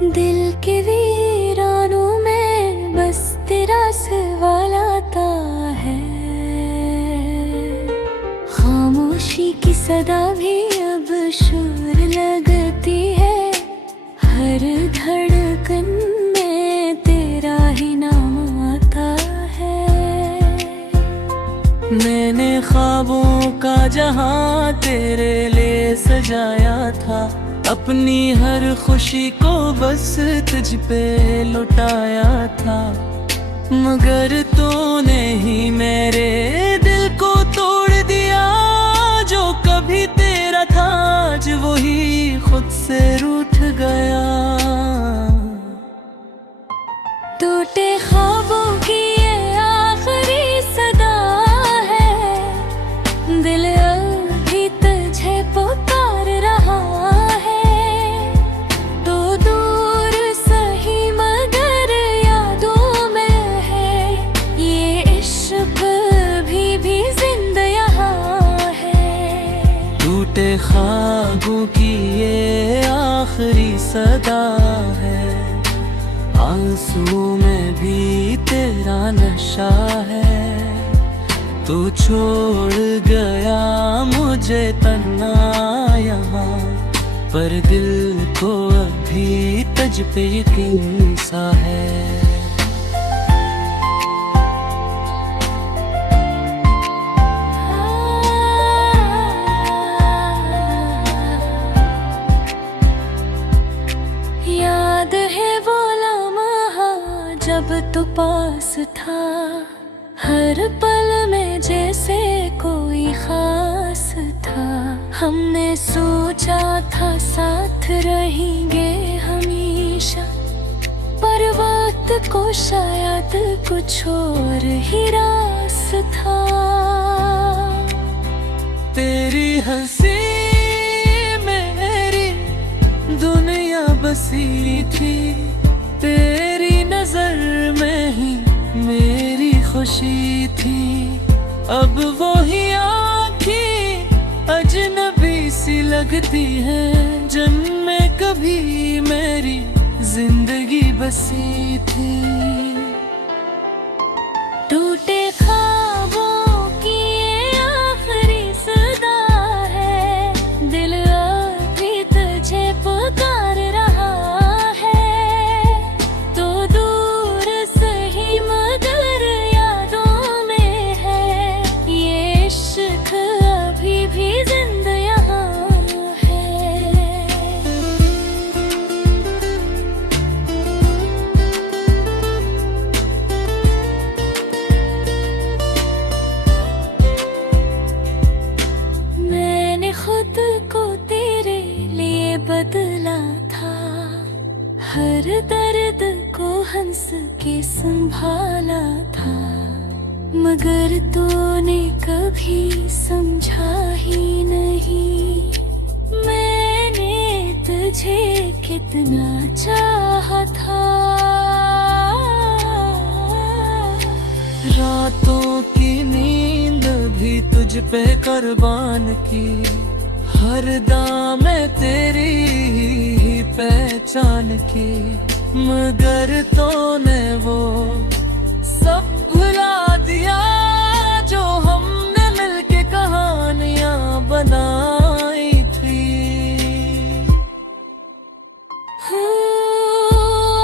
दिल के वीरानों में बस तेरा सवाल आता है। खामोशी की सदा भी अब शोर लगती है। हर धड़कन में तेरा ही नाम आता है। मैंने ख्वाबों का जहां तेरे लिए सजाया था। अपनी हर खुशी को बस तुझ पे लुटाया था। मगर तूने ही मेरे दिल को तोड़ दिया। जो कभी तेरा था आज वही खुद से रूठ गया। टूटे ख्वाबों की ये आखिरी सदा है। दिल अभी तुझे पुकार रहा है। तो दूर सही मगर यादों में है। ये इश्क भी जिंदा यहाँ है। टूटे ख्वाबों की ये आखिरी सदा है। आंसू में भी तेरा नशा है। तू छोड़ गया मुझे तन्हा यहाँ। पर दिल को अभी तुझ पे यकीन सा है। याद है वो लम्हा जब तू पास था। हर पल में जैसे कोई खास था। हमने सोचा था साथ रहेंगे हमेशा। पर वक्त को शायद कुछ और ही रास था। तेरी हंसी मेरी दुनिया बसी थी। तेरी नजर में ही मेरी खुशी थी। अब वो ही आँखें अजनबी सी लगती हैं। जिनमें कभी मेरी जिंदगी बसी थी। टूटे ख्वाबों की ये आखिरी सदा है। दिल अभी तुझे पुकार रहा है। तो दूर सही मगर यादों में है। ये इश्क अभी भी जिंदा यहाँ है। मैंने खुद को तेरे लिए बदला था। हर दर्द को हंस के संभाला था। मगर तूने कभी समझा ही नहीं। मैंने तुझे कितना चाहा था। रातों की नींद भी तुझ पे कुर्बान की। हर दाम तेरी ही पहचान की। मगर तूने वो सब भुला दिया। जो हमने मिलके कहानियां बनाई थी।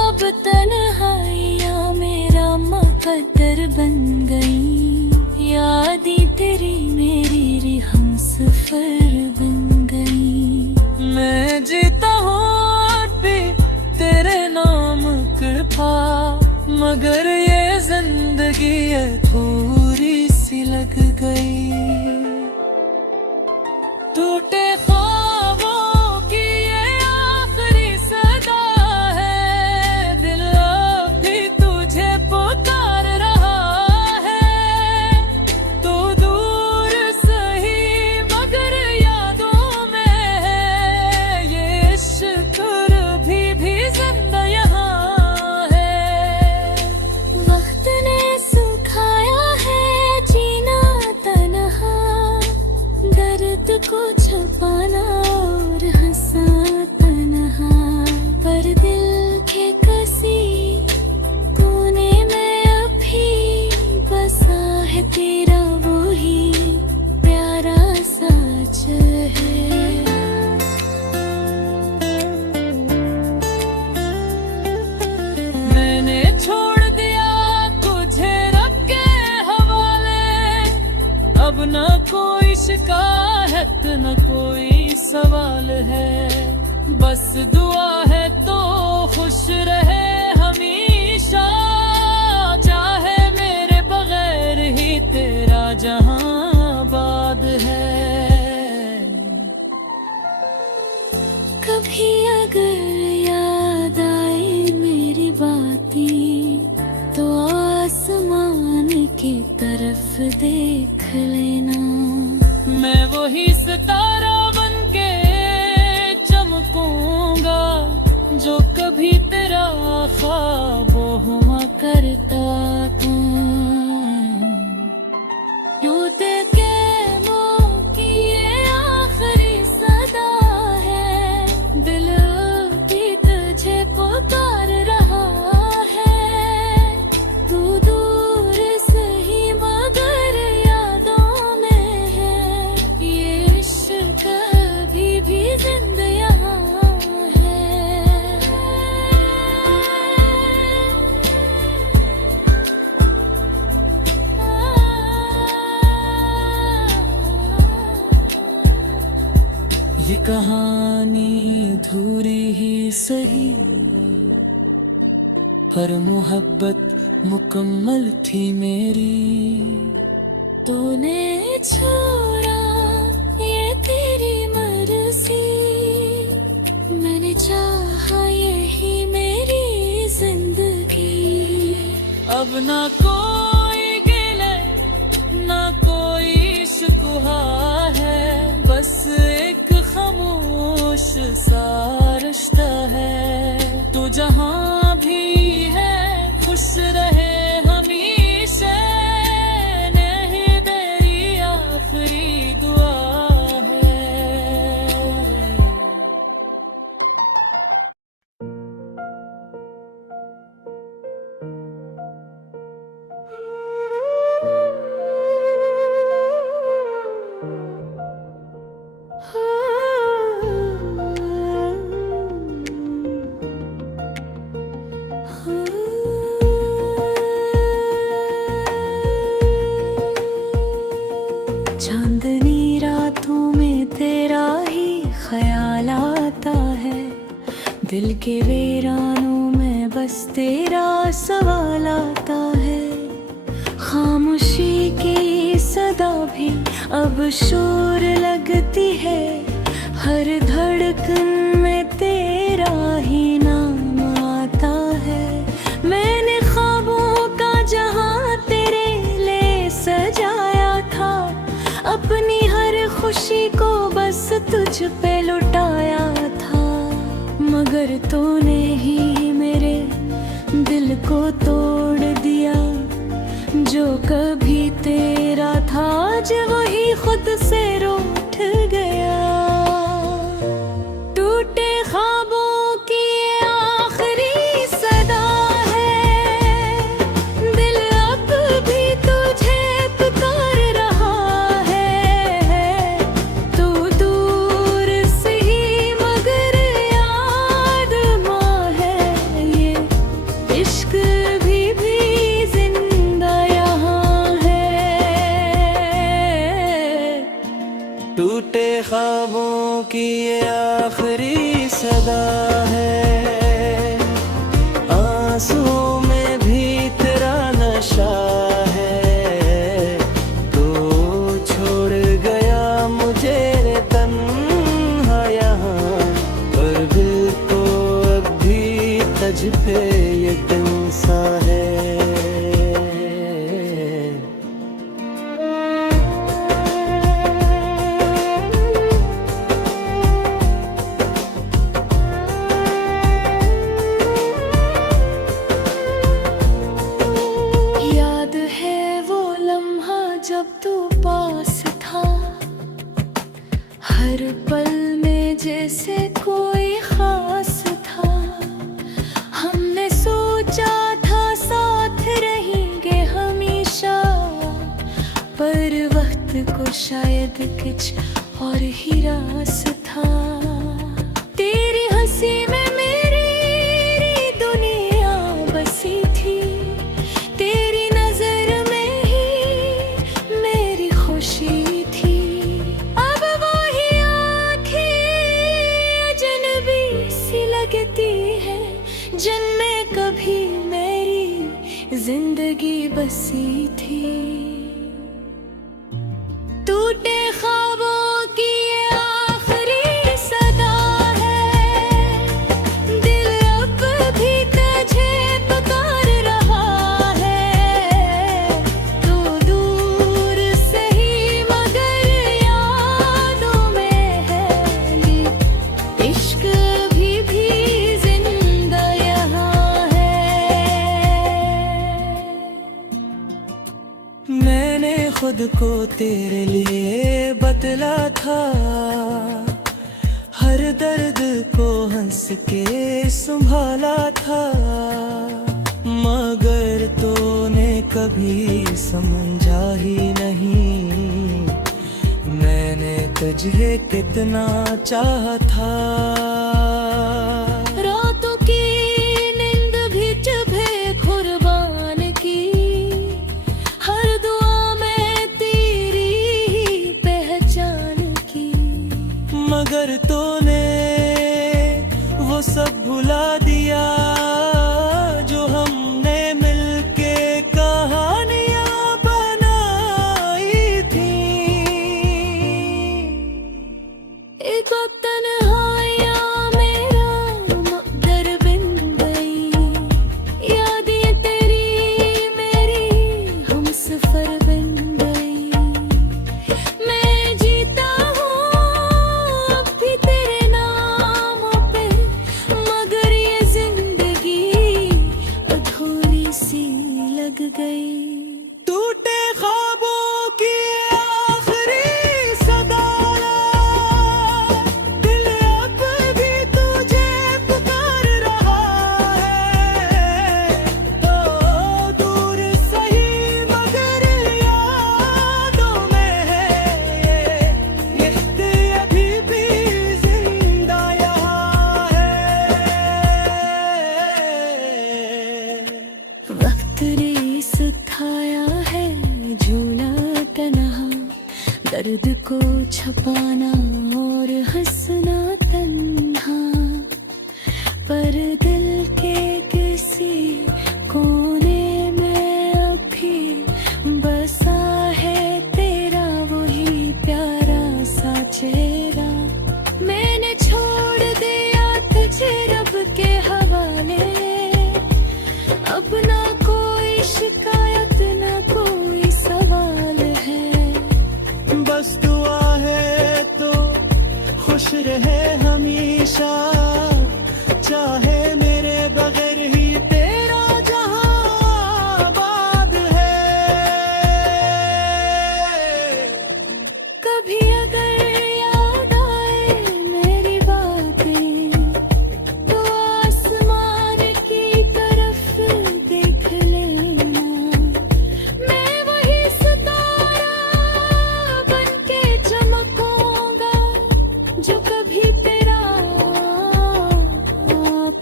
अब तन्हाइयाँ मेरा मुकद्दर बन गई। यादें तेरी मेरी हमसफर बन गई। मैं जीता हूँ अब भी तेरे नाम कृपा। मगर ये जिंदगी है थोड़ी सी लग गई। टूटे ख्वाबों की ये आखिरी सदा है। दिल अभी तुझे पुकार रहा है। तो दूर सही मगर यादों में है। ये इश्क भी जिंदा यहाँ है। वक्त ने सुखाया है जीना तन्हा। शिकायत न कोई सवाल है, बस दुआ है तो खुश रहे हमेशा, चाहे मेरे बगैर ही तेरा जहां आबाद है। कभी अगर याद आए मेरी बातें तो आसमान की तरफ देख लेना, मैं वही सितारा बनके चमकूंगा जो कभी तेरा ख्वाब हुआ करता था। टूटे के मुंह की ये आखिरी सदा है, दिल भी तुझे पुकार रहा है, तू दूर सही मगर यादों में है, ये इश्क अभी भी जिंदा यहाँ ये कहानी अधूरी ही सही, पर मोहब्बत मुकम्मल थी मेरी। तूने छोड़ा ये तेरी मर्जी, मैंने चाहा यही मेरी जिंदगी। अब ना कोई गिले ना कोई शिकवा है, बस एक खामोश सा रिश्ता है। तू जहां भी है खुश रहे हमेशा, नहीं मेरी आखिरी दुआ है। चांदनी रातों में तेरा ही ख्याल आता है, दिल के वीरानों में बस तेरा सवाल आता है। खामोशी की सदा भी अब शोर लगती है, हर धड़कन में तेरा ही नाम आता है। मैंने ख्वाबों का जहां तेरे लिए सजाया था, अपनी हर खुशी को बस तुझ पे लुटाया था, मगर तूने ही मेरे दिल को तोड़ दिया। जो कभी तेरा था आज वही खुद से रूठ गया। टूटे ख्वाबों की आखिरी सदा है, दिल अब भी तुझे पुकार रहा है, तू दूर से ही मगर याद मां है, ये इश्क भी जिंदा यहाँ है। टूटे ख्वाबों की ये आखिरी सदा है, आंसू में भी तेरा नशा है, तो छोड़ गया मुझे रे तन्हा यहाँ, पर दिल तो अब भी तुझ पे यकीन सा है। याद है वो लम्हा जब तू पास था, हर पल में जैसे कोई खास था। हमने सोचा था साथ रहेंगे हमेशा, पर वक्त को शायद कुछ और ही रास था। तेरी हंसी में मेरी दुनिया बसी थी, तेरी नजर में ही मेरी खुशी थी। होती है जिनमें कभी मेरी जिंदगी बसी थी। टूटे ख्वाबों की ये आखिरी सदा है, दिल अब भी तुझे पुकार रहा है। तू दूर से ही मगर यादों में है, ये इश्क भी जिंदा यहाँ है। मैंने खुद को तेरे लिए बदला था, हर दर्द को हंस के संभाला था, मगर तूने कभी समझा ही नहीं मैंने तुझे कितना चाहा था। रातों की नींद भी चुभे कुर्बान की, हर दुआ में तेरी ही पहचान की। मगर तूने वो सब भुला दिया जो हमने मिलके कहानियां बनाई थी। एक वक्त तन्हाइयाँ मेरा मकदर बन गई, यादें तेरी मेरी हमसफर बन गई। मैं जीता हूँ अब भी तेरे नामों पे, मगर ये जिंदगी अधूरी सी लग गई। टूटे ख्वाबों की आखिरी सदा, दिल अब भी तुझे पुकार रहा है। तो दूर सही मगर यादों में है, ये अभी भी जिंदा यहाँ है। वक्त रेस उठाया है झूला तन्हा, दर्द को छपाना और हंसना तन्हा, पर दिल के किसी कोने में अब भी बसा है तेरा वही प्यारा सा चेहरा। मैंने छोड़ दिया तुझे रब के हवाले, अब ना कोई शिकायत ना कोई सवाल है। बस दुआ है तो खुश रहे हमेशा, चाहे मेरे बगैर ही तेरा जहां आबाद है। कभी अगर याद आए मेरी बातें, तो आसमान की तरफ देख लेना। मैं वही सितारा बनके चमकूंगा जो कभी तेरा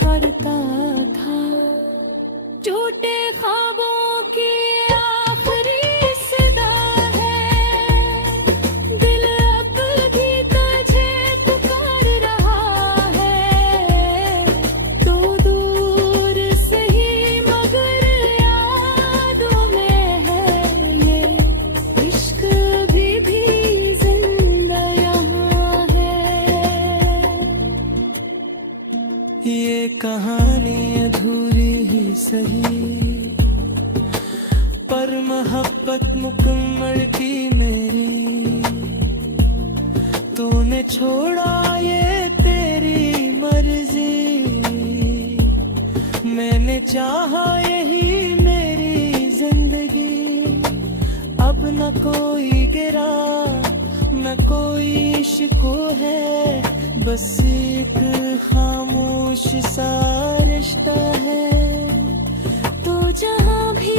करता था। टूटे ख्वाबों की आखिरी सदा है, दिल अब भी तुझे पुकार रहा है। तो दूर से ही मगर यादों में है, ये इश्क भी जिंदा यहाँ है। ये कहानी अधूरी ही सही, पर मोहब्बत मुकम्मल की मेरी। तूने छोड़ा ये तेरी मर्जी, मैंने चाहा यही मेरी जिंदगी। अब न कोई गिरा न कोई शिको है, बस एक खामोश सा रिश्ता है। तो जहाँ भी